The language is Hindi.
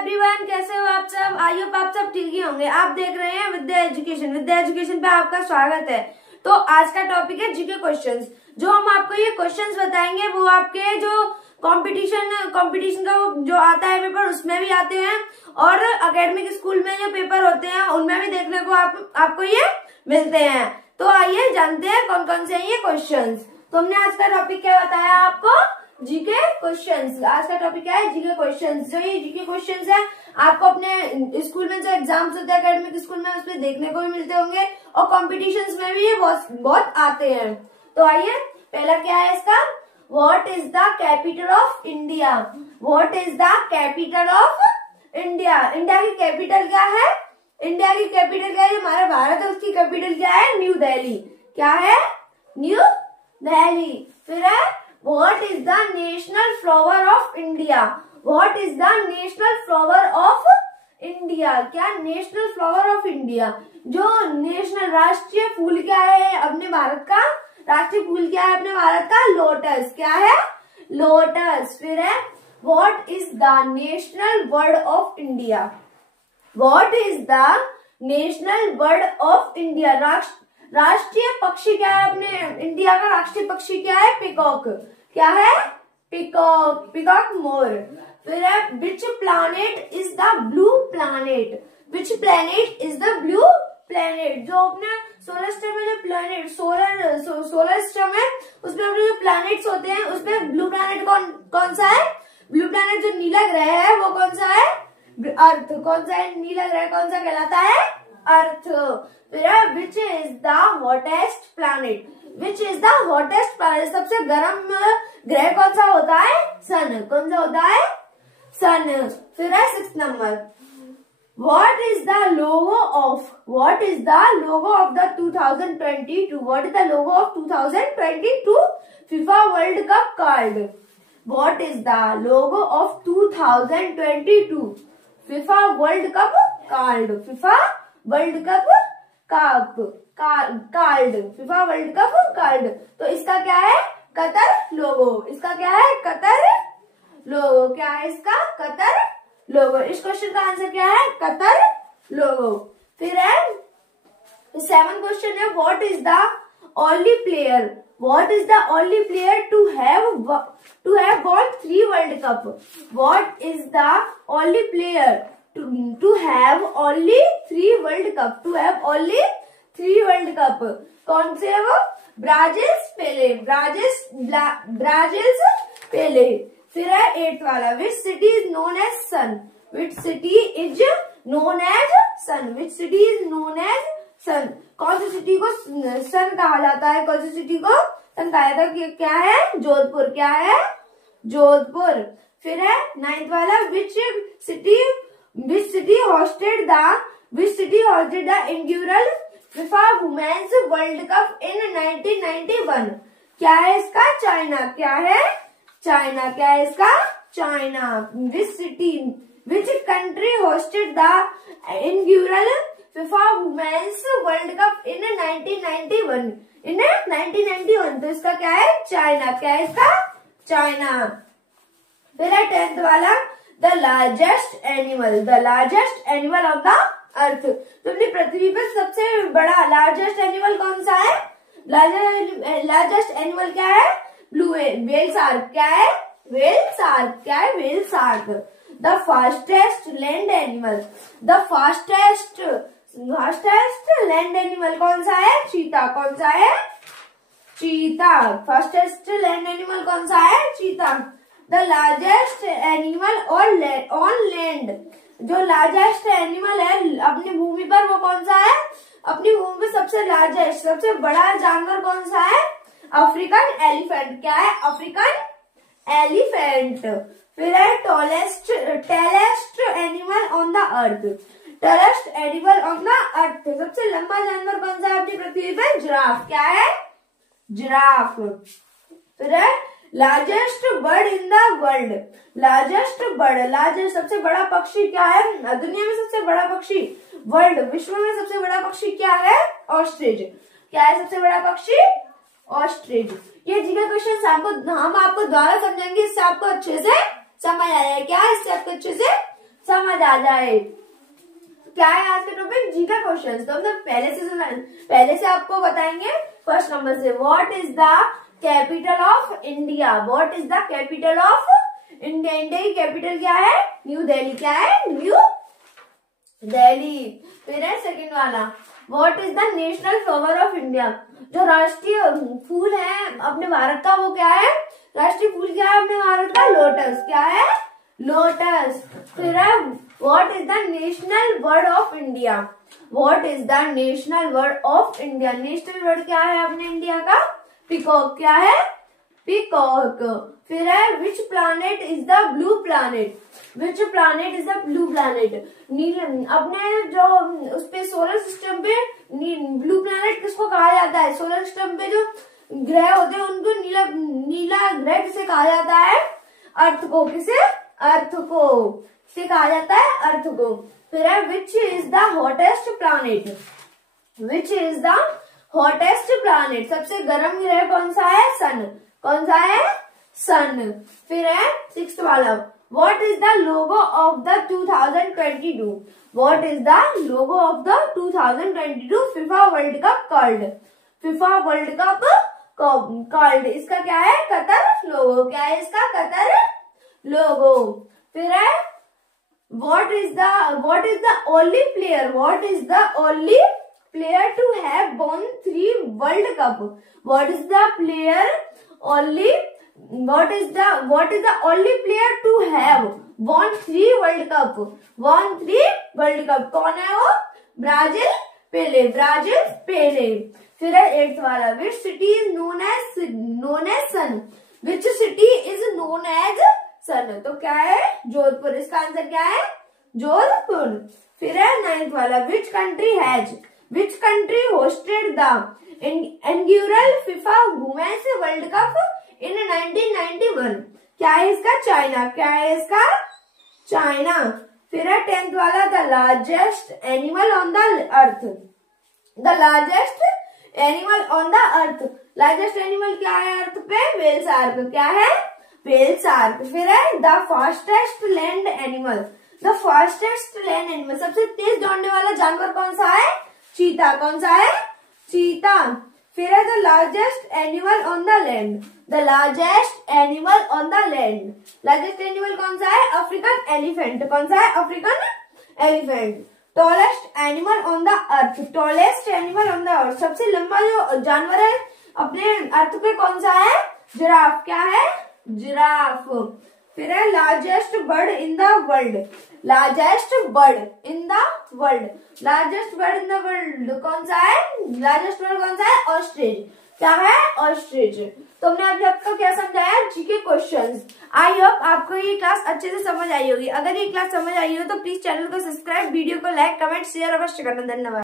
एवरीवन, कैसे हो आप सब। आई होप आप सब ठीक ही होंगे। आप देख रहे हैं विद्या एजुकेशन। विद्या एजुकेशन पे आपका स्वागत है। तो आज का टॉपिक है जीके क्वेश्चंस। जो हम आपको ये क्वेश्चंस बताएंगे वो आपके जो कंपटीशन का जो आता है पेपर उसमें भी आते हैं और एकेडमिक स्कूल में जो पेपर होते हैं उनमें भी देखने को आपको ये मिलते हैं। तो आइए जानते हैं कौन कौन से हैं ये क्वेश्चंस। तो हमने आज का टॉपिक क्या बताया आपको, जीके क्वेश्चंस। आज का टॉपिक क्या है, जीके क्वेश्चंस। जो ये जीके क्वेश्चंस है आपको अपने स्कूल में जो एग्जाम्स होते हैं एकेडमिक स्कूल में उसमें देखने को भी मिलते होंगे और कॉम्पिटिशन्स में भी ये बहुत आते हैं। तो आइए, पहला क्या है इसका, what is the capital of India. What is the capital of India. India की कैपिटल क्या है, इंडिया की कैपिटल क्या है, हमारा भारत है उसकी कैपिटल क्या है, न्यू दिल्ली। क्या है, न्यू दिल्ली। फिर है what is the national flower of India. What is the national flower of India. क्या नेशनल फ्लावर ऑफ इंडिया, जो नेशनल राष्ट्रीय फूल क्या है अपने भारत का, राष्ट्रीय फूल क्या है अपने भारत का, लोटस। क्या है, लोटस। फिर है what is the national bird of India. What is the national bird of India. राष्ट्रीय पक्षी क्या है अपने इंडिया का, राष्ट्रीय पक्षी क्या है, पिकॉक। क्या है, पिकॉक, पिकॉक मोर। फिर है which planet is the blue planet. Which planet is the blue planet. जो अपने सोलर सिस्टम में जो प्लैनेट सोलर सिस्टम है उसमें अपने जो प्लैनेट्स होते हैं उसमें ब्लू प्लैनेट कौन सा है, ब्लू प्लैनेट जो नीला ग्रह है वो कौन सा है, अर्थ। कौन सा है, नीला ग्रह कौन सा कहलाता है, अर्थ। फिर which is the hottest planet. Which is the hottest planet, सबसे गर्म ग्रह कौन सा होता है, सन। कौन सा होता है, सन। फिर है 6 number, What is the logo of 2022? What is the logo of 2022 FIFA World Cup called? What is the logo of 2022 FIFA World Cup called? FIFA World Cup called FIFA World Cup called। तो इसका क्या है, कतर लोगो। इसका क्या है, कतर लोगो। क्या है इसका, कतर लोगो। इस क्वेश्चन का आंसर क्या है, कतर लोगो। फिर है 7 क्वेश्चन है, what is the only player. What is the only player to have won 3 world cup. What is the only player to have only 3 world cup. To have only 3 world cup. कौन से है वो, ब्राजिल्स पेले। ब्राजिल्स पेले। फिर है 8th वाला, which city is known as sun. Which city is known as sun. Which city is known as sun. कौन सी सिटी को सन कहा जाता है, कौन सी सिटी को सन कहा जाता है, क्या है, जोधपुर। क्या है, जोधपुर। फिर है 9th वाला, which city hosted the inaugural FIFA women's world cup in 1991। क्या है इसका, चाइना। क्या है, चाइना। क्या है इसका, China. Which country hosted the inaugural FIFA women's world cup in 1991। In 1991। तो इसका क्या है, चाइना। क्या है इसका, चाइना। फिर है 10th वाला, the largest animal of the earth. तो अपनी पृथ्वी पर सबसे बड़ा लार्जेस्ट एनिमल कौन सा है, लार्जेस्ट एनिमल क्या है, ब्लू व्हेल शार्क। क्या है, व्हेल शार्क। क्या है, whale shark. The fastest land animal. The fastest land animal कौन सा है, चीता। कौन सा है, चीता। फास्टेस्ट लैंड एनिमल कौन सा है, चीता। The largest animal on land. जो लार्जेस्ट एनिमल है अपनी भूमि पर वो कौन सा है, अपनी भूमि पर सबसे लार्जेस्ट सबसे बड़ा जानवर कौन सा है, अफ्रीकन एलिफेंट। क्या है, अफ्रीकन एलिफेंट। फिर है tallest animal on the earth. Tallest animal on the earth, सबसे लंबा जानवर कौन सा है अपनी पृथ्वी पे, जिराफ। क्या है, जिराफ। फिर है largest bird in the world. Largest सबसे बड़ा पक्षी क्या है, दुनिया में सबसे बड़ा पक्षी, वर्ल्ड विश्व में सबसे बड़ा पक्षी क्या है, ऑस्ट्रिच। क्या है सबसे बड़ा पक्षी, ऑस्ट्रिच। ये जीके क्वेश्चन हम आपको द्वारा समझाएंगे, इससे आपको अच्छे से समझ आएगा। क्या इससे आपको अच्छे से समझ समझ आ जाए। क्या है आज का टॉपिक? जी का क्वेश्चन। तो हम पहले से आपको बताएंगे फर्स्ट नंबर से। What is the capital of India? What is the capital of India? India की कैपिटल क्या है? न्यू दिल्ली। क्या है? न्यू दिल्ली। फिर है सेकंड वाला, what is the national flower of India? जो राष्ट्रीय फूल है अपने भारत का वो क्या है? राष्ट्रीय फूल क्या है अपने भारत का? लोटस। क्या है? लोटस। फिर है what is the national bird of India? What is the national bird of India? National bird क्या है अपने इंडिया का? पीकॉक। क्या है? पीकॉक। फिर है which planet is the blue planet? Which planet is the blue planet? अपने जो उस पे सोलर सिस्टम पे ब्लू प्लैनेट किसको कहा जाता है? सोलर सिस्टम पे जो ग्रह होते हैं उनको नीला ग्रह किसे कहा जाता है? अर्थ को। किसे? अर्थ को से कहा जाता है, अर्थ को। फिर है which is the hottest planet? Which is the hottest planet? सबसे गर्म ग्रह कौन सा है? सन। कौन सा है? सन। फिर है सिक्स्थ वाला, what is the logo of the 2022? What is the logo of the 2022 FIFA world cup called? FIFA world cup called. इसका क्या है? कतर लोगो। क्या है इसका? कतर लोगो। फिर है what is the only player? What is the only player to have won 3 World Cup? What is the only player to have won 3 World Cup? Won 3 World Cup कौन है वो? Brazil Pele. Brazil Pele. फिर है एट्थ वाला, which city is known as sun? Which city is known as sun? तो क्या है? जोधपुर। इसका आंसर क्या है? जोधपुर। फिर है नाइन्थ वाला, which country hosted the inaugural FIFA women's world cup in 1991? क्या है इसका? चाइना। क्या है इसका? चाइना। फिर है टेंथ वाला, the largest animal on the earth? The largest animal on the earth. Largest animal क्या है अर्थ पे? Whale shark. क्या है? Whale shark. फिर है the fastest land animal? The fastest land animal, सबसे तेज दौड़ने वाला जानवर कौन सा है? चीता। कौन सा है? चीता। फिर है the largest animal on the land? The largest animal on the land. Largest animal कौन सा है? African elephant. कौन सा है? African elephant. Tallest animal on the earth? Tallest animal on the earth, सबसे लंबा जो जानवर है अपने अर्थ पे कौन सा है? जिराफ। क्या है? जिराफ। फिर है largest bird in the world? Largest bird in the world. Largest bird in the world कौन सा है? लार्जेस्ट बर्ड कौन सा है? ऑस्ट्रिच। क्या है? ऑस्ट्रिच। तो हमने अभी आपको क्या समझाया? GK questions. आई होप आपको ये क्लास अच्छे से समझ आई होगी। अगर ये क्लास समझ आई हो तो प्लीज चैनल को सब्सक्राइब, वीडियो को लाइक, कमेंट, शेयर अवश्य करना। धन्यवाद।